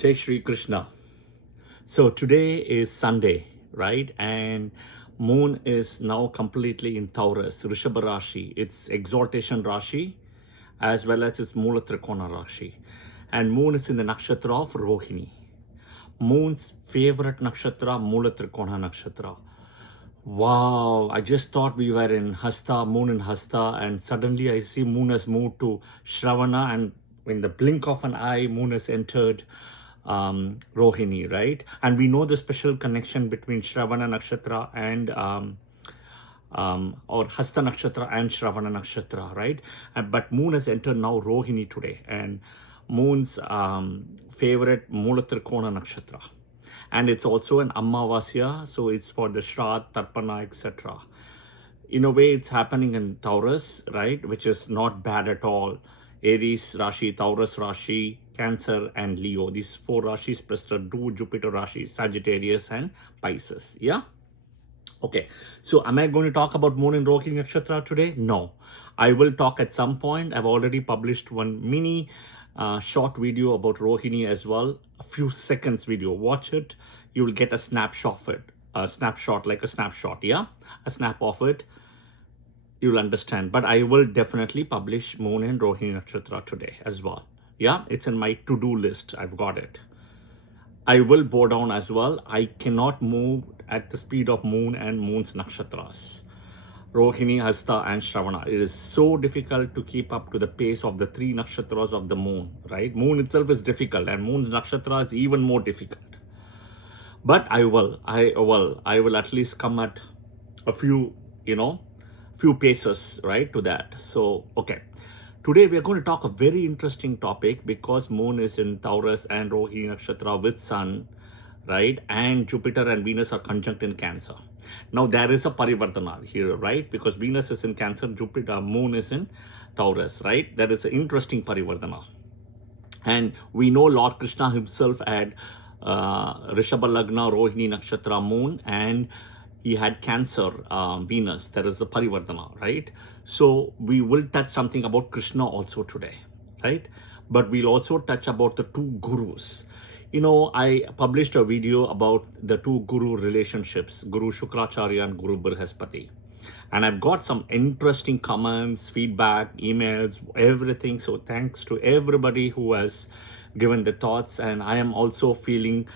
Jai Shri Krishna. So today is Sunday, right? And moon is now completely in Taurus, Rishabha Rashi. It's exaltation Rashi as well as its Mula Trikona Rashi. And moon is in the nakshatra of Rohini. Moon's favorite nakshatra, Mula Trikona nakshatra. Wow, I just thought we were in Hasta, moon in Hasta, and suddenly I see moon has moved to Shravana, and in the blink of an eye, moon has entered Rohini, right? And we know the special connection between Shravana Nakshatra and or Hasta Nakshatra and Shravana Nakshatra, right? But moon has entered now Rohini today, and moon's favorite Mula Trikona Nakshatra. And it's also an Ammavasya, so it's for the Shraddha, Tarpana, etc. In a way, it's happening in Taurus, right, which is not bad at all. Aries Rashi, Taurus Rashi, Cancer, and Leo. These four Rashis plus the two Jupiter Rashis, Sagittarius and Pisces, yeah? Okay, so am I going to talk about Moon in Rohini Nakshatra today? No. I will talk at some point. I've already published one mini short video about Rohini as well. A few seconds video. Watch it. You will get a snapshot of it. A snapshot, like a snapshot, yeah? A snap of it. You'll understand. But I will definitely publish Moon in Rohini Nakshatra today as well. Yeah, it's in my to-do list. I've got it. I will bow down as well. I cannot move at the speed of moon and moon's nakshatras. Rohini, Hasta, and Shravana. It is so difficult to keep up to the pace of the three nakshatras of the moon, right? Moon itself is difficult, and moon's nakshatra is even more difficult. But I will at least come at a few, few paces, right, to that. So, okay. Today we are going to talk a very interesting topic because moon is in Taurus and Rohini Nakshatra with sun, right? And Jupiter and Venus are conjunct in Cancer. Now there is a parivardhana here, right? Because Venus is in Cancer, Jupiter, moon is in Taurus, right? That is an interesting parivardhana. And we know Lord Krishna himself had Rishabha Lagna, Rohini Nakshatra, moon, and he had Cancer, Venus. There is a parivardhana, right? So we will touch something about Krishna also today, right? But we'll also touch about the two gurus. I published a video about the two guru relationships, Guru Shukracharya and Guru Brihaspati. And I've got some interesting comments, feedback, emails, everything. So thanks to everybody who has given the thoughts. And I am also feeling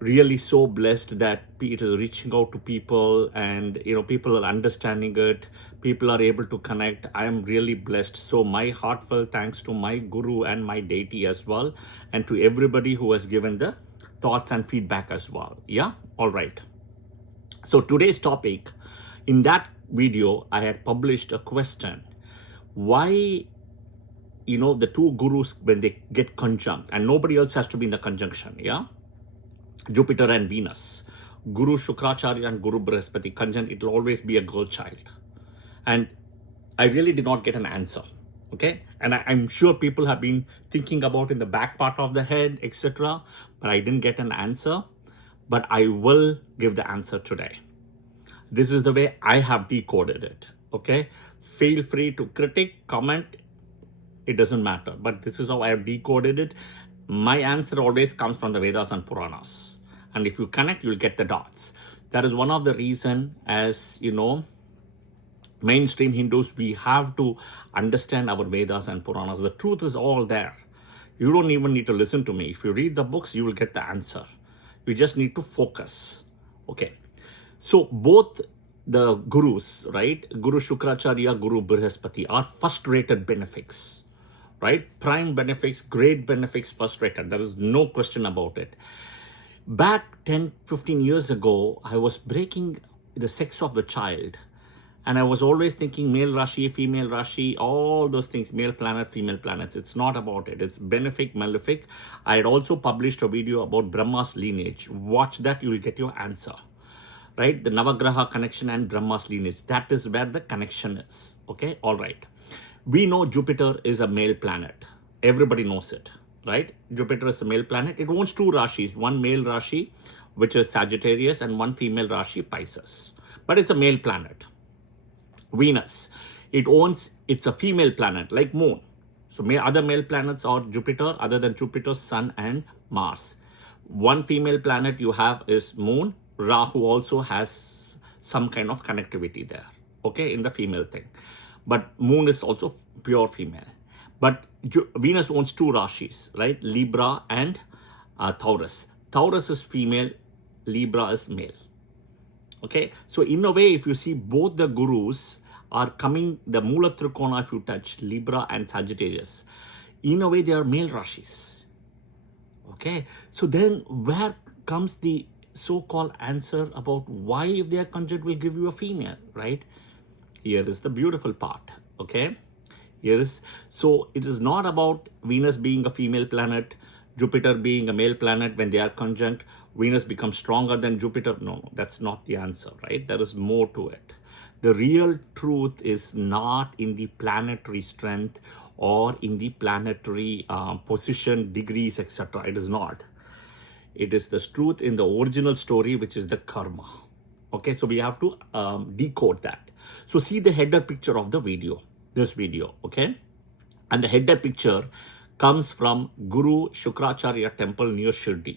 really so blessed that it is reaching out to people, and people are understanding it, people are able to connect. I am really blessed. So my heartfelt thanks to my guru and my deity as well, and to everybody who has given the thoughts and feedback as well. Yeah, all right. So today's topic, in that video I had published a question: why the two gurus, when they get conjunct, and nobody else has to be in the conjunction, yeah, Jupiter and Venus, Guru Shukracharya and Guru Brihaspati conjunct, it will always be a girl child. And I really did not get an answer, okay? And I'm sure people have been thinking about in the back part of the head, etc. But I didn't get an answer. But I will give the answer today. This is the way I have decoded it, okay? Feel free to critique, comment, it doesn't matter. But this is how I have decoded it. My answer always comes from the Vedas and Puranas. And if you connect, you'll get the dots. That is one of the reasons, as mainstream Hindus, we have to understand our Vedas and Puranas. The truth is all there. You don't even need to listen to me. If you read the books, you will get the answer. You just need to focus. Okay. So both the gurus, right? Guru Shukracharya, Guru Brihaspati are first-rated benefics. Right? Prime benefics, great benefics, first rated. There is no question about it. Back 10, 15 years ago, I was breaking the sex of the child. And I was always thinking male Rashi, female Rashi, all those things, male planet, female planets. It's not about it. It's benefic, malefic. I had also published a video about Brahma's lineage. Watch that, you will get your answer. Right? The Navagraha connection and Brahma's lineage. That is where the connection is. Okay? All right. We know Jupiter is a male planet. Everybody knows it, right? Jupiter is a male planet. It owns two Rashis, one male Rashi, which is Sagittarius, and one female Rashi, Pisces. But it's a male planet. Venus, it's a female planet, like Moon. So other male planets are Jupiter, other than Jupiter, Sun, and Mars. One female planet you have is Moon. Rahu also has some kind of connectivity there, okay, in the female thing. But Moon is also pure female. But Venus owns two Rashis, right? Libra and Taurus. Taurus is female, Libra is male. Okay, so in a way, if you see both the gurus are coming, the Mula Trikona, if you touch Libra and Sagittarius, in a way they are male Rashis. Okay, so then where comes the so-called answer about why if they are conjunct will give you a female, right? Here is the beautiful part, okay? Here is, so it is not about Venus being a female planet, Jupiter being a male planet. When they are conjunct, Venus becomes stronger than Jupiter. No, that's not the answer, right? There is more to it. The real truth is not in the planetary strength or in the planetary position, degrees, etc. It is not. It is the truth in the original story, which is the karma. Okay, so we have to decode that. So see the header picture of the video, this video, okay? And the header picture comes from Guru Shukracharya temple near Shirdi.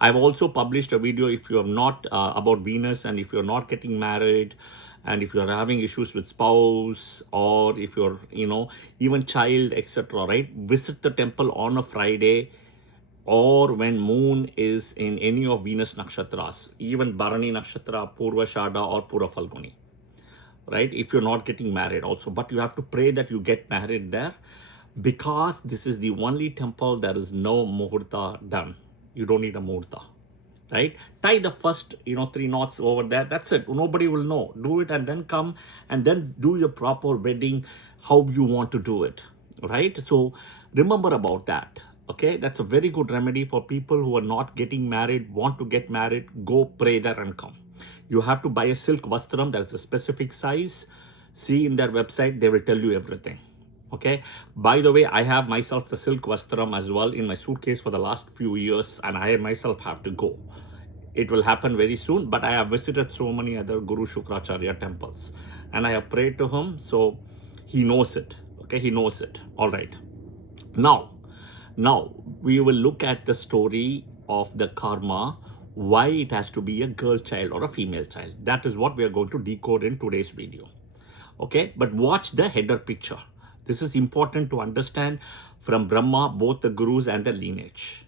I've also published a video if you have not about Venus, and if you're not getting married, and if you're having issues with spouse, or if you're, even child, etc., right? Visit the temple on a Friday, or when moon is in any of Venus nakshatras, even Bharani nakshatra, Purvashada or Pura Falguni, right? If you're not getting married also, but you have to pray that you get married there, because this is the only temple there is no muhurta done. You don't need a muhurta, right? Tie the first, 3 knots over there. That's it. Nobody will know. Do it and then come and then do your proper wedding how you want to do it, right? So remember about that. Okay, that's a very good remedy for people who are not getting married, want to get married. Go pray there and come. You have to buy a silk vastram. There's a specific size. See in their website, they will tell you everything. Okay, by the way, I have myself the silk vastram as well in my suitcase for the last few years, and I myself have to go. It will happen very soon, but I have visited so many other Guru Shukracharya temples and I have prayed to him, so he knows it. Okay, he knows it. All right. Now we will look at the story of the karma, why it has to be a girl child or a female child. That is what we are going to decode in today's video. Okay, but watch the header picture. This is important to understand from Brahma, both the gurus and the lineage.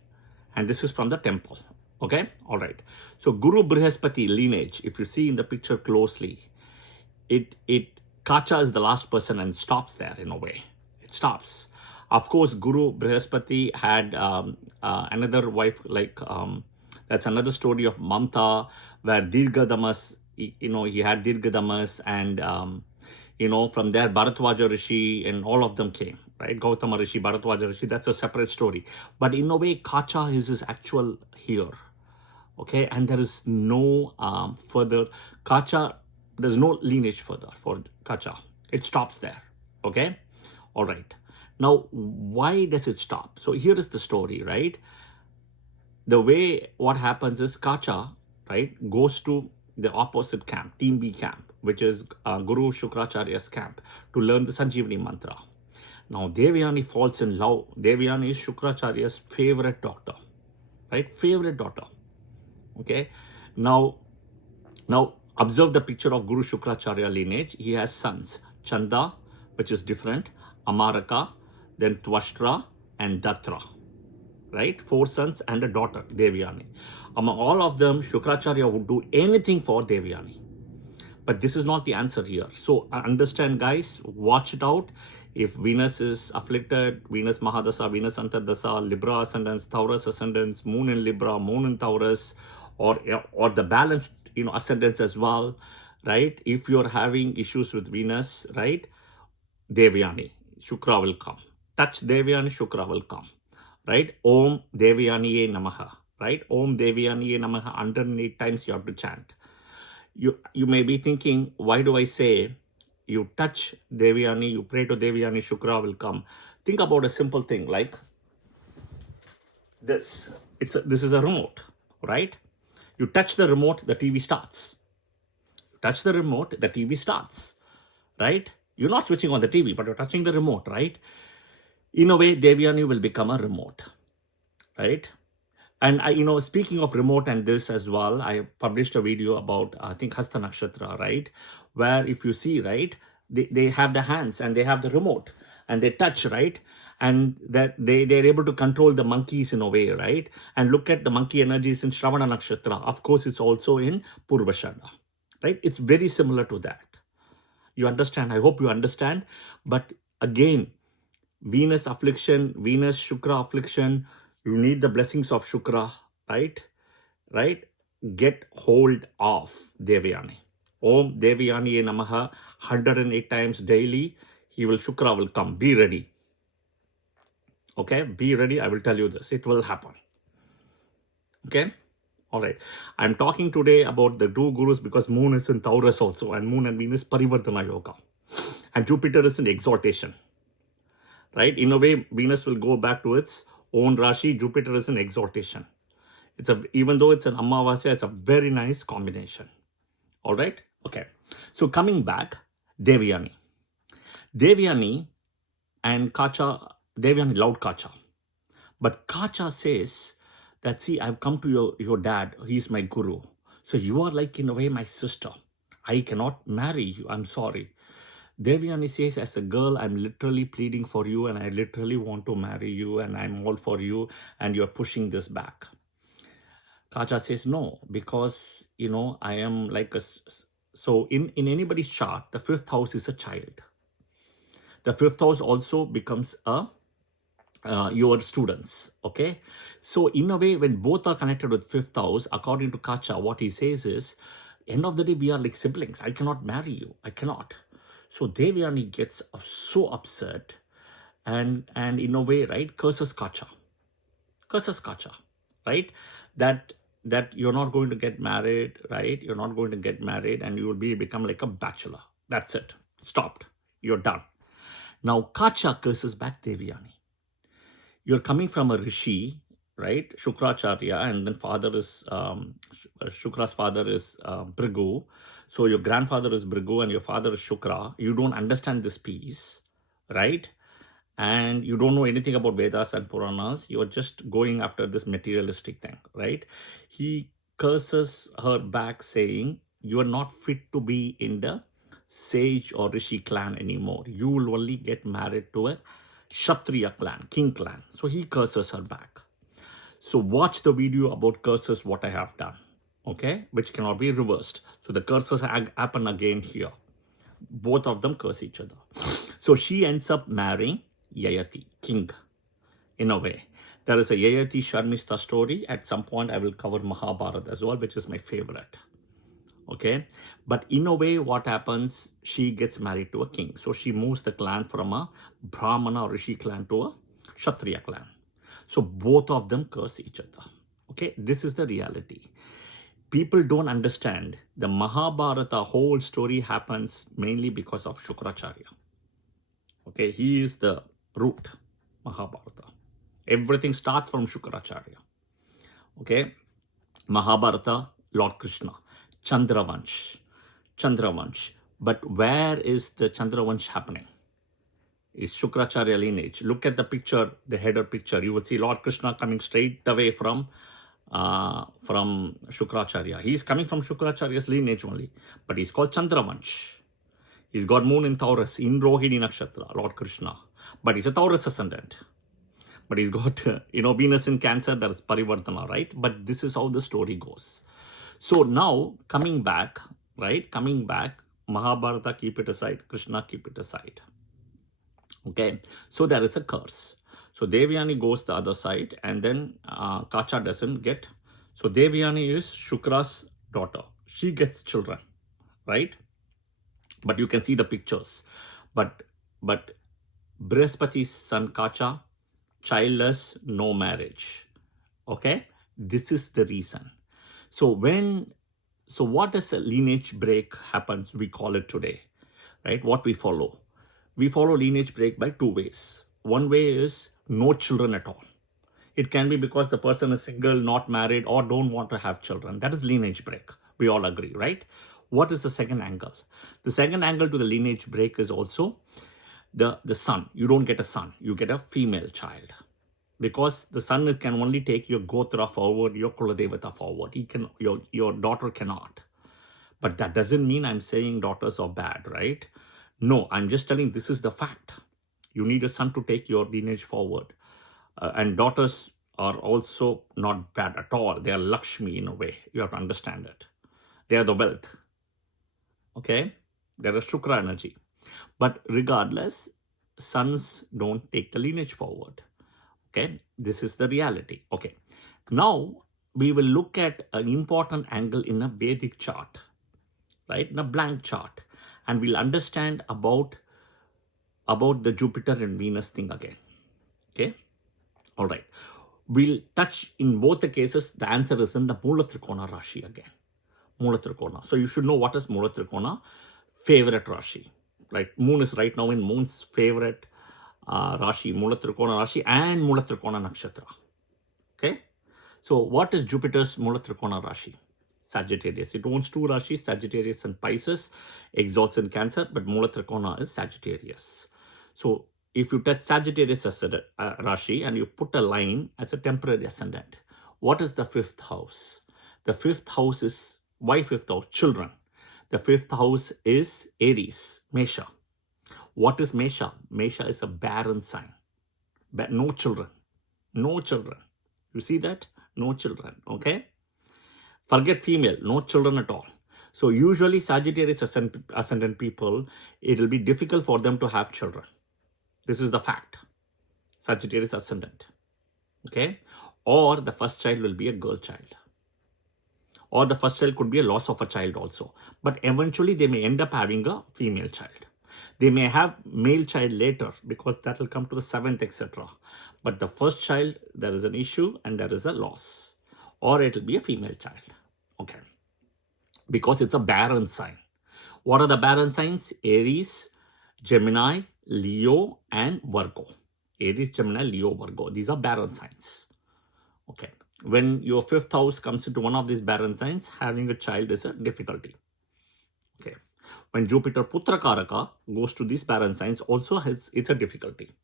And this is from the temple. Okay, all right. So Guru Brihaspati lineage, if you see in the picture closely, Kacha is the last person and stops there in a way. It stops. Of course, Guru Brihaspati had another wife, that's another story of Mamta, where Dirghadamas, he had Dirghadamas, and from there Bharatwaja Rishi and all of them came, right? Gautama Rishi, Bharatwaja Rishi, that's a separate story. But in a way, Kacha is his actual here. Okay, and there is no further Kacha, there's no lineage further for Kacha. It stops there. Okay, all right. Now, why does it stop? So here is the story, right? The way what happens is Kacha, right, goes to the opposite camp, Team B camp, which is Guru Shukracharya's camp, to learn the Sanjeevani mantra. Now, Devyani falls in love. Devyani is Shukracharya's favorite daughter, right? Favorite daughter. Okay. Now observe the picture of Guru Shukracharya lineage. He has sons, Chanda, which is different, Amaraka, then Twashtra and Datra, right? 4 sons and a daughter, Devyani. Among all of them, Shukracharya would do anything for Devyani. But this is not the answer here. So understand, guys, watch it out. If Venus is afflicted, Venus Mahadasa, Venus Antardasa, Libra ascendants, Taurus ascendants, Moon in Libra, Moon in Taurus, or the balanced, ascendants as well, right? If you're having issues with Venus, right? Devyani, Shukra will come. Touch Devyani, Shukra will come, right? Om Devyaniye Namaha, right? Om Devyaniye Namaha, 108 times you have to chant. You may be thinking, why do I say you touch Devyani, you pray to Devyani, Shukra will come? Think about a simple thing like this. This is a remote, right? You touch the remote, the TV starts. You touch the remote, the TV starts, right? You're not switching on the TV, but you're touching the remote, right? In a way, Devyani will become a remote, right? And speaking of remote and this as well, I published a video about, I think, Hasta Nakshatra, right? Where if you see, right, they have the hands and they have the remote and they touch, right? And that they're able to control the monkeys in a way, right? And look at the monkey energies in Shravana Nakshatra. Of course, it's also in Purvashada, right? It's very similar to that. You understand? I hope you understand. But again, Venus affliction, Venus Shukra affliction, you need the blessings of Shukra, right? Right? Get hold of Devyani. Om Devyani Namaha 108 times daily. Shukra will come. Be ready. Okay? Be ready. I will tell you this. It will happen. Okay? All right. I'm talking today about the two gurus because Moon is in Taurus also, and Moon and Venus Parivartana Yoga. And Jupiter is in exaltation. Right? In a way, Venus will go back to its own Rashi. Jupiter is in exaltation. Even though it's an Amavasya, it's a very nice combination. All right? Okay. So coming back, Devyani. Devyani and Kacha, Devyani loved Kacha. But Kacha says that, see, I've come to your dad. He's my guru. So you are like, in a way, my sister. I cannot marry you. I'm sorry. Devyani says, as a girl, I'm literally pleading for you and I literally want to marry you and I'm all for you and you're pushing this back. Kacha says, no, because, I am like so in anybody's chart, the fifth house is a child. The fifth house also becomes your students, okay? So in a way, when both are connected with fifth house, according to Kacha, what he says is, end of the day, we are like siblings. I cannot marry you. I cannot. So Devyani gets so upset and in a way, right, curses Kacha, right? That you're not going to get married, right? You're not going to get married and you will become like a bachelor. That's it. Stopped. You're done. Now Kacha curses back Devyani. You're coming from a rishi, right? Shukracharya, and then father is, Shukra's father is Bhrigu. So your grandfather is Bhrigu and your father is Shukra. You don't understand this piece, right? And you don't know anything about Vedas and Puranas. You're just going after this materialistic thing, right? He curses her back saying, you are not fit to be in the sage or rishi clan anymore. You will only get married to a Kshatriya clan, king clan. So he curses her back. So watch the video about curses, what I have done, okay? Which cannot be reversed. So the curses happen again here. Both of them curse each other. So she ends up marrying Yayati, king, in a way. There is a Yayati Sharmista story. At some point, I will cover Mahabharata as well, which is my favorite. Okay, but in a way, what happens, she gets married to a king. So she moves the clan from a Brahmana or Rishi clan to a Kshatriya clan. So both of them curse each other. Okay, this is the reality. People don't understand the Mahabharata whole story happens mainly because of Shukracharya. Okay, he is the root, Mahabharata. Everything starts from Shukracharya. Okay, Mahabharata, Lord Krishna. Chandravansh. But where is the Chandravansh happening? It's Shukracharya lineage. Look at the picture, the header picture. You will see Lord Krishna coming straight away from Shukracharya. He's coming from Shukracharya's lineage only. But he's called Chandravansh. He's got moon in Taurus, in Rohini Nakshatra, Lord Krishna. But he's a Taurus ascendant. But he's got, Venus in Cancer, that's Parivartana, right? But this is how the story goes. So now, coming back, Mahabharata, keep it aside, Krishna, keep it aside. Okay, so there is a curse. So Devyani goes the other side and then Kacha doesn't get. So Devyani is Shukra's daughter. She gets children, right? But you can see the pictures. But Brihaspati's son Kacha, childless, no marriage. Okay, this is the reason. So what does a lineage break happens, we call it today, right? What we follow? We follow lineage break by two ways. One way is no children at all. It can be because the person is single, not married, or don't want to have children. That is lineage break. We all agree, right? What is the second angle? The second angle to the lineage break is also the son. You don't get a son, you get a female child. because the son can only take your Gotra forward, your Kuladevata forward. Your daughter cannot. But that doesn't mean I'm saying daughters are bad, right? No, I'm just telling this is the fact. You need a son to take your lineage forward. And daughters are also not bad at all. They are Lakshmi in a way. You have to understand it. They are the wealth. Okay? They're a Shukra energy. But regardless, sons don't take the lineage forward. Okay? This is the reality. Okay. Now, we will look at an important angle in a Vedic chart, right? In a blank chart. And we'll understand about the Jupiter and Venus thing again. Okay? All right. We'll touch in both the cases. The answer is in the Mula Trikona Rashi again. Mula Trikona. So you should know what is Mula Trikona. Favorite Rashi. Right? Moon is right now in Moon's favorite Rashi, Mula Trikona Rashi and Mula Trikona Nakshatra. Okay? So what is Jupiter's Mula Trikona Rashi? Sagittarius. It owns two Rashis, Sagittarius and Pisces, exalts in Cancer, but Mula Trikona is Sagittarius. So if you touch Sagittarius ascendant, Rashi and you put a line as a temporary ascendant, what is the fifth house? The fifth house is, why fifth house? Children. The fifth house is Aries, Mesha. What is Mesha? Mesha is a barren sign. No children. No children. You see that? No children. Okay? Forget female. No children at all. So usually Sagittarius ascendant people, it will be difficult for them to have children. This is the fact. Sagittarius ascendant. Okay? Or the first child will be a girl child. Or the first child could be a loss of a child also. But eventually they may end up having a female child. They may have male child later because that will come to the seventh, etc. But the first child, there is an issue and there is a loss. Or it will be a female child. Okay. Because it's a barren sign. What are the barren signs? Aries, Gemini, Leo, and Virgo. Aries, Gemini, Leo, Virgo. These are barren signs. Okay. When your fifth house comes into one of these barren signs, having a child is a difficulty. Okay. When Jupiter Putra Karaka goes to these barren signs, also it's a difficulty.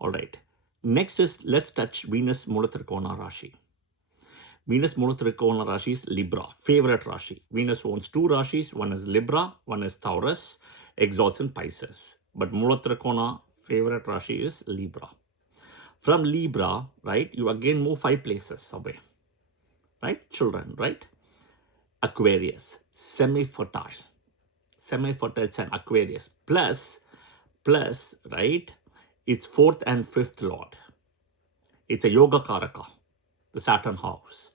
All right. Next is, let's touch Venus Mula Trikona Rashi. Venus Mula Trikona Rashi is Libra, favorite Rashi. Venus owns two Rashis. One is Libra, one is Taurus, exalts in Pisces. But Mula Trikona favorite Rashi is Libra. From Libra, right, you again move 5 places away. Right? Children, right? Aquarius, semi-fertile. Semi-fertile sign, Aquarius. Plus, right, it's 4th and 5th lord. It's a Yoga Karaka, the Saturn house,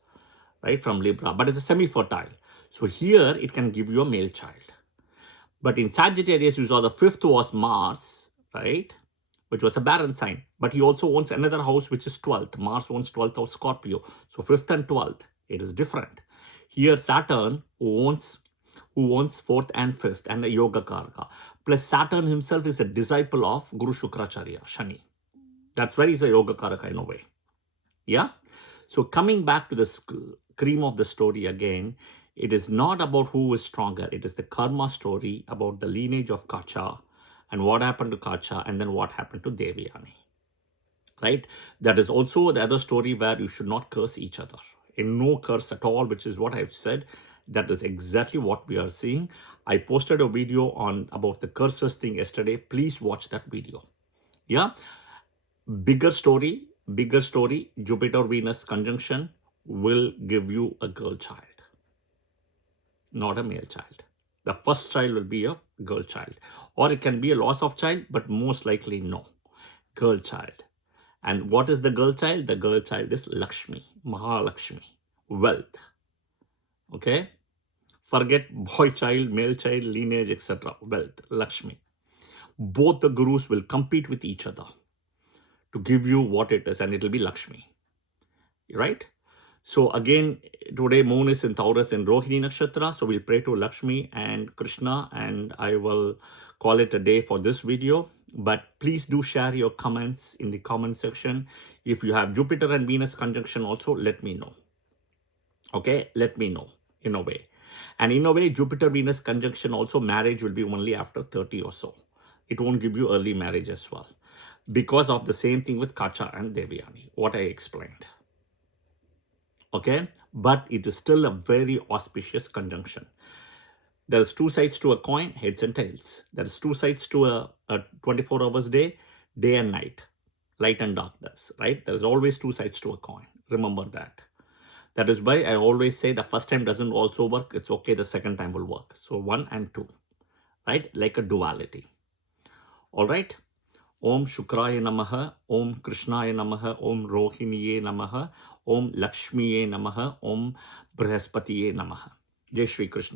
right, from Libra. But it's a semi-fertile. So here, it can give you a male child. But in Sagittarius, you saw the 5th was Mars, right, which was a barren sign. But he also owns another house, which is 12th. Mars owns 12th of Scorpio. So 5th and 12th, it is different. Here, Saturn, who owns 4th and 5th, and a Yoga Karaka. Plus, Saturn himself is a disciple of Guru Shukracharya, Shani. That's why he's a Yoga Karaka in a way. Yeah? So coming back to the cream of the story again, it is not about who is stronger. It is the karma story about the lineage of Kacha and what happened to Kacha and then what happened to Devyani. Right? That is also the other story where you should not curse each other. In no curse at all, which is what I've said. That is exactly what we are seeing. I posted a video on about the curses thing yesterday. Please watch that video. Yeah? Bigger story, Jupiter-Venus conjunction will give you a girl child, not a male child. The first child will be a girl child. Or it can be a loss of child, but most likely no. Girl child. And what is the girl child? The girl child is Lakshmi, Mahalakshmi, wealth. Okay? Forget boy child, male child, lineage, etc. Wealth, Lakshmi. Both the gurus will compete with each other to give you what it is, and it will be Lakshmi. Right? So again, today Moon is in Taurus in Rohini Nakshatra. So we'll pray to Lakshmi and Krishna, and I will call it a day for this video. But please do share your comments in the comment section. If you have Jupiter and Venus conjunction also, let me know. Okay? Let me know in a way. And in a way, Jupiter-Venus conjunction also, marriage will be only after 30 or so. It won't give you early marriage as well. because of the same thing with Kacha and Devyani, what I explained. Okay, but it is still a very auspicious conjunction. There's two sides to a coin, heads and tails. There's two sides to a 24 hours day, day and night, light and darkness, right? There's always two sides to a coin. Remember that. That is why I always say the first time doesn't also work. It's okay, the second time will work. So 1 and 2, right? Like a duality. All right. Om Shukraya Namaha, Om Krishnaya Namaha, Om Rohiniye Namaha, Om Lakshmiye Namaha, Om Brihaspatiye Namaha. Jai Shri Krishna.